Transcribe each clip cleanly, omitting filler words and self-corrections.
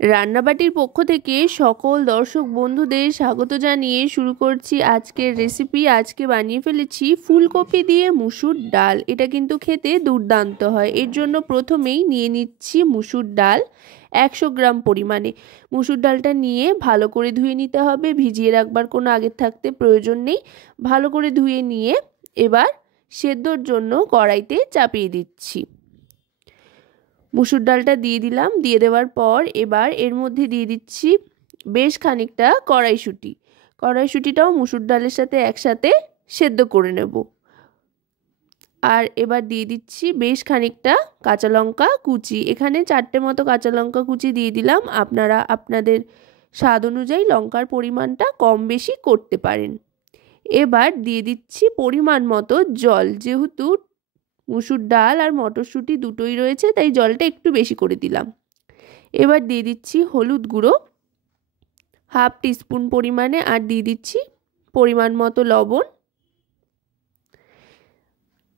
রান্নাবাটির পক্ষ থেকে সকল দর্শক বন্ধুদের স্বাগত জানিয়ে শুরু করছি আজকের রেসিপি। আজকে বানিয়ে ফেলেছি ফুলকপি দিয়ে মুসুর ডাল। এটা কিন্তু খেতে দুর্দান্ত হয়। এর জন্য প্রথমেই নিয়ে নিচ্ছি মুসুর ডাল 100 গ্রাম পরিমাণে। মুসুর ডালটা নিয়ে ভালো করে ধুয়ে নিতে হবে, ভিজিয়ে রাখবার কোনো আগের থাকতে প্রয়োজন নেই। ভালো করে ধুয়ে নিয়ে এবার সেদ্ধর জন্য কড়াইতে চাপিয়ে দিচ্ছি। মুসুর ডালটা দিয়ে দিলাম। দিয়ে দেওয়ার পর এবার এর মধ্যে দিয়ে দিচ্ছি বেশ খানিকটা কড়াইশুঁটি। কড়াইশুঁটিটাও মুসুর ডালের সাথে একসাথে সেদ্ধ করে নেব। আর এবার দিয়ে দিচ্ছি বেশ খানিকটা কাঁচা লঙ্কা কুচি। এখানে 4টে মতো কাঁচা লঙ্কা কুচি দিয়ে দিলাম। আপনারা আপনাদের স্বাদ অনুযায়ী লঙ্কার পরিমাণটা কম বেশি করতে পারেন। এবার দিয়ে দিচ্ছি পরিমাণ মতো জল। যেহেতু মুসুর ডাল আর মটরশুঁটি দুটোই রয়েছে, তাই জলটা একটু বেশি করে দিলাম। এবার দিয়ে দিচ্ছি হলুদ গুঁড়ো 1/2 টিস্পুন পরিমাণে, আর দিয়ে দিচ্ছি পরিমাণ মতো লবণ।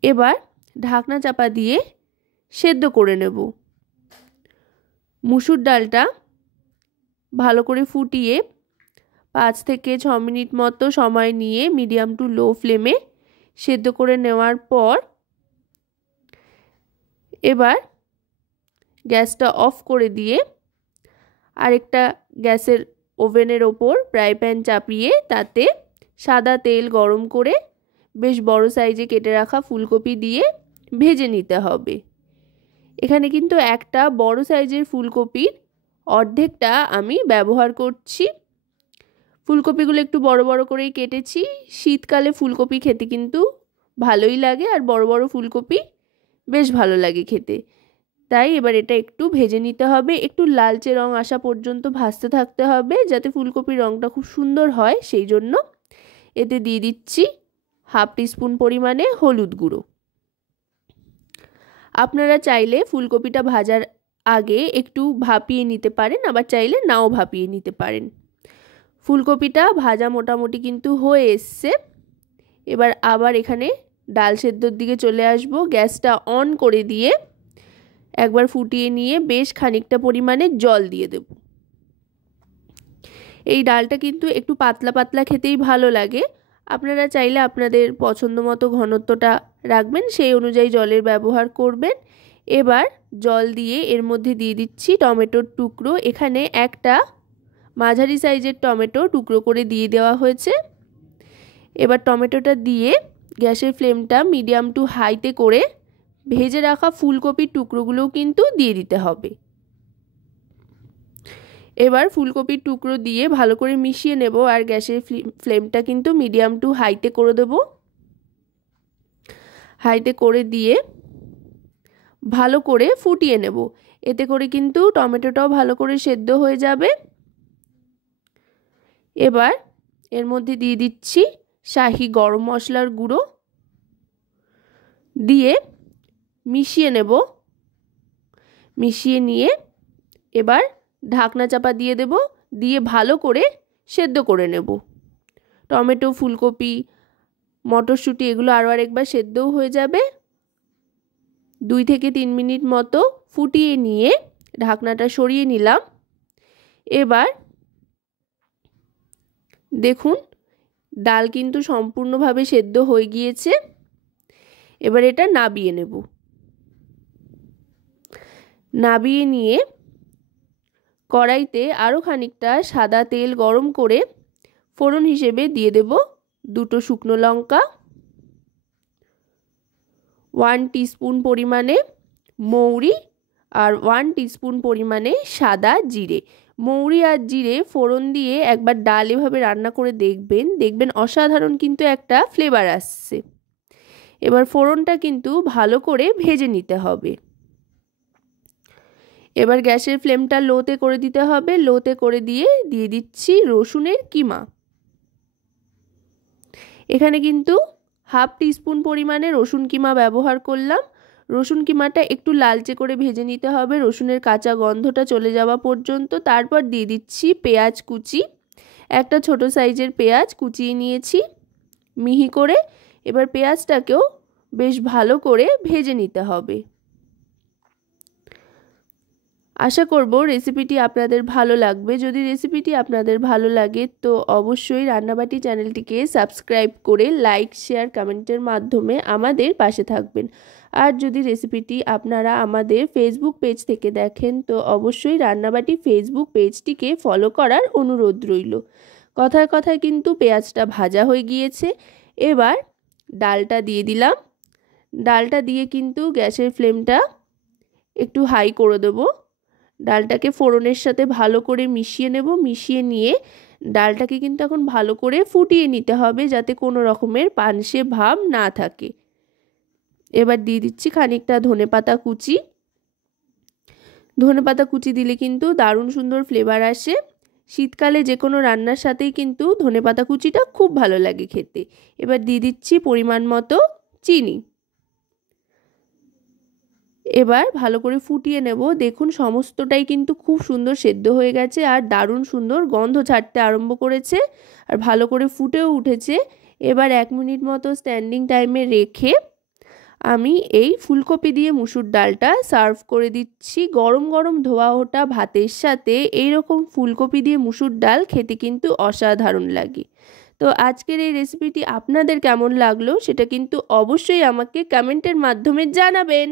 এবার ঢাকনা চাপা দিয়ে সেদ্ধ করে নেব। মুসুর ডালটা ভালো করে ফুটিয়ে 5 থেকে 6 মিনিট মতো সময় নিয়ে মিডিয়াম টু লো ফ্লেমে সেদ্ধ করে নেওয়ার পর এবার গ্যাসটা অফ করে দিয়ে আরেকটা গ্যাসের ওভেনের ওপর ফ্রাই প্যান চাপিয়ে তাতে সাদা তেল গরম করে বেশ বড় সাইজে কেটে রাখা ফুলকপি দিয়ে ভেজে নিতে হবে। এখানে কিন্তু একটা বড় সাইজের ফুলকপির অর্ধেকটা আমি ব্যবহার করছি। ফুলকপিগুলো একটু বড় বড় করেই কেটেছি। শীতকালে ফুলকপি খেতে কিন্তু ভালোই লাগে, আর বড় বড় ফুলকপি বেশ ভালো লাগে খেতে। তাই এবার এটা একটু ভেজে নিতে হবে। একটু লালচে রং আসা পর্যন্ত ভাজতে থাকতে হবে, যাতে ফুলকপির রংটা খুব সুন্দর হয়। সেই জন্য এতে দিয়ে দিচ্ছি 1/2 টিস্পুন পরিমাণে হলুদ গুঁড়ো। আপনারা চাইলে ফুলকপিটা ভাজার আগে একটু ভাপিয়ে নিতে পারেন, আবার চাইলে নাও ভাপিয়ে নিতে পারেন। ফুলকপিটা ভাজা মোটামুটি কিন্তু হয়ে এসছে। এবার আবার এখানে ডাল সেদ্ধর দিকে চলে আসব। গ্যাসটা অন করে দিয়ে একবার ফুটিয়ে নিয়ে বেশ খানিকটা পরিমাণে জল দিয়ে দেব। এই ডালটা কিন্তু একটু পাতলা পাতলা খেতেই ভালো লাগে। আপনারা চাইলে আপনাদের পছন্দ মতো ঘনত্বটা রাখবেন, সেই অনুযায়ী জলের ব্যবহার করবেন। এবার জল দিয়ে এর মধ্যে দিয়ে দিচ্ছি টমেটোর টুকরো। এখানে একটা মাঝারি সাইজের টমেটো টুকরো করে দিয়ে দেওয়া হয়েছে। এবার টমেটোটা দিয়ে গ্যাসের ফ্লেমটা মিডিয়াম টু হাইতে করে ভেজে রাখা ফুলকপির টুকরোগুলোও কিন্তু দিয়ে দিতে হবে। এবার ফুলকপির টুকরো দিয়ে ভালো করে মিশিয়ে নেব, আর গ্যাসের ফ্লেমটা কিন্তু মিডিয়াম টু হাইতে করে দেব। হাইতে করে দিয়ে ভালো করে ফুটিয়ে নেব। এতে করে কিন্তু টমেটোটাও ভালো করে সেদ্ধ হয়ে যাবে। এবার এর মধ্যে দিয়ে দিচ্ছি শাহি গরম মশলার গুঁড়ো, দিয়ে মিশিয়ে নেব। মিশিয়ে নিয়ে এবার ঢাকনা চাপা দিয়ে দেব, দিয়ে ভালো করে সেদ্ধ করে নেব। টমেটো, ফুলকপি, মটরশুঁটি এগুলো আরও আরেকবার সেদ্ধও হয়ে যাবে। 2 থেকে 3 মিনিট মতো ফুটিয়ে নিয়ে ঢাকনাটা সরিয়ে নিলাম। এবার দেখুন ডাল কিন্তু সম্পূর্ণভাবে সেদ্ধ হয়ে গিয়েছে। এবার এটা নাবিয়ে নেব। নাবিয়ে নিয়ে কড়াইতে আরও খানিকটা সাদা তেল গরম করে ফোড়ন হিসেবে দিয়ে দেব 2টো শুকনো লঙ্কা, 1 টিস্পুন পরিমাণে মৌরি, আর 1 টিস্পুন পরিমাণে সাদা জিরে। মৌরি আর জিরে ফোড়ন দিয়ে একবার ডাল এভাবে রান্না করে দেখবেন অসাধারণ কিন্তু একটা ফ্লেভার আসছে। এবার ফোড়নটা কিন্তু ভালো করে ভেজে নিতে হবে। এবার গ্যাসের ফ্লেমটা লোতে করে দিতে হবে। লোতে করে দিয়ে দিচ্ছি রসুনের কিমা। এখানে কিন্তু 1/2 টিস্পুন পরিমাণে রসুন কিমা ব্যবহার করলাম। রসুন কিমাটা একটু লালচে করে ভেজে নিতে হবে, রসুনের কাঁচা গন্ধটা চলে যাওয়া পর্যন্ত। তারপর দিয়ে দিচ্ছি পেঁয়াজ কুচি। একটা ছোট সাইজের পেঁয়াজ কুচিয়ে নিয়েছি মিহি করে। এবার পেঁয়াজটাকেও বেশ ভালো করে ভেজে নিতে হবে। আশা করব রেসিপিটি আপনাদের ভালো লাগবে। যদি রেসিপিটি আপনাদের ভালো লাগে তো অবশ্যই রান্নাবাটি চ্যানেলটিকে সাবস্ক্রাইব করে লাইক, শেয়ার, কমেন্টের মাধ্যমে আমাদের পাশে থাকবেন। আর যদি রেসিপিটি আপনারা আমাদের ফেসবুক পেজ থেকে দেখেন তো অবশ্যই রান্নাবাটি ফেসবুক পেজটিকে ফলো করার অনুরোধ রইল। কথায় কথায় কিন্তু পেঁয়াজটা ভাজা হয়ে গিয়েছে। এবার ডালটা দিয়ে দিলাম। ডালটা দিয়ে কিন্তু গ্যাসের ফ্লেমটা একটু হাই করে দেবো। ডালটাকে ফোড়নের সাথে ভালো করে মিশিয়ে নেব। মিশিয়ে নিয়ে ডালটাকে কিন্তু এখন ভালো করে ফুটিয়ে নিতে হবে যাতে কোনো রকমের পানসে ভাব না থাকে। এবার দিয়ে দিচ্ছি খানিকটা ধনেপাতা কুচি। ধনেপাতা কুচি দিলে কিন্তু দারুণ সুন্দর ফ্লেভার আসে। শীতকালে যে কোনো রান্নার সাথেই কিন্তু ধনেপাতা কুচিটা খুব ভালো লাগে খেতে। এবার দিয়ে দিচ্ছি পরিমাণ মতো চিনি। এবার ভালো করে ফুটিয়ে নেব। দেখুন সমস্তটাই কিন্তু খুব সুন্দর সেদ্ধ হয়ে গেছে আর দারুণ সুন্দর গন্ধ ছাড়তে আরম্ভ করেছে আর ভালো করে ফুটেও উঠেছে। এবার 1 মিনিট মতো স্ট্যান্ডিং টাইমে রেখে আমি এই ফুলকপি দিয়ে মুসুর ডালটা সার্ভ করে দিচ্ছি। গরম গরম ধোয়া ওঠা ভাতের সাথে এইরকম ফুলকপি দিয়ে মুসুর ডাল খেতে কিন্তু অসাধারণ লাগে। তো আজকের এই রেসিপিটি আপনাদের কেমন লাগলো সেটা কিন্তু অবশ্যই আমাকে কমেন্টের মাধ্যমে জানাবেন।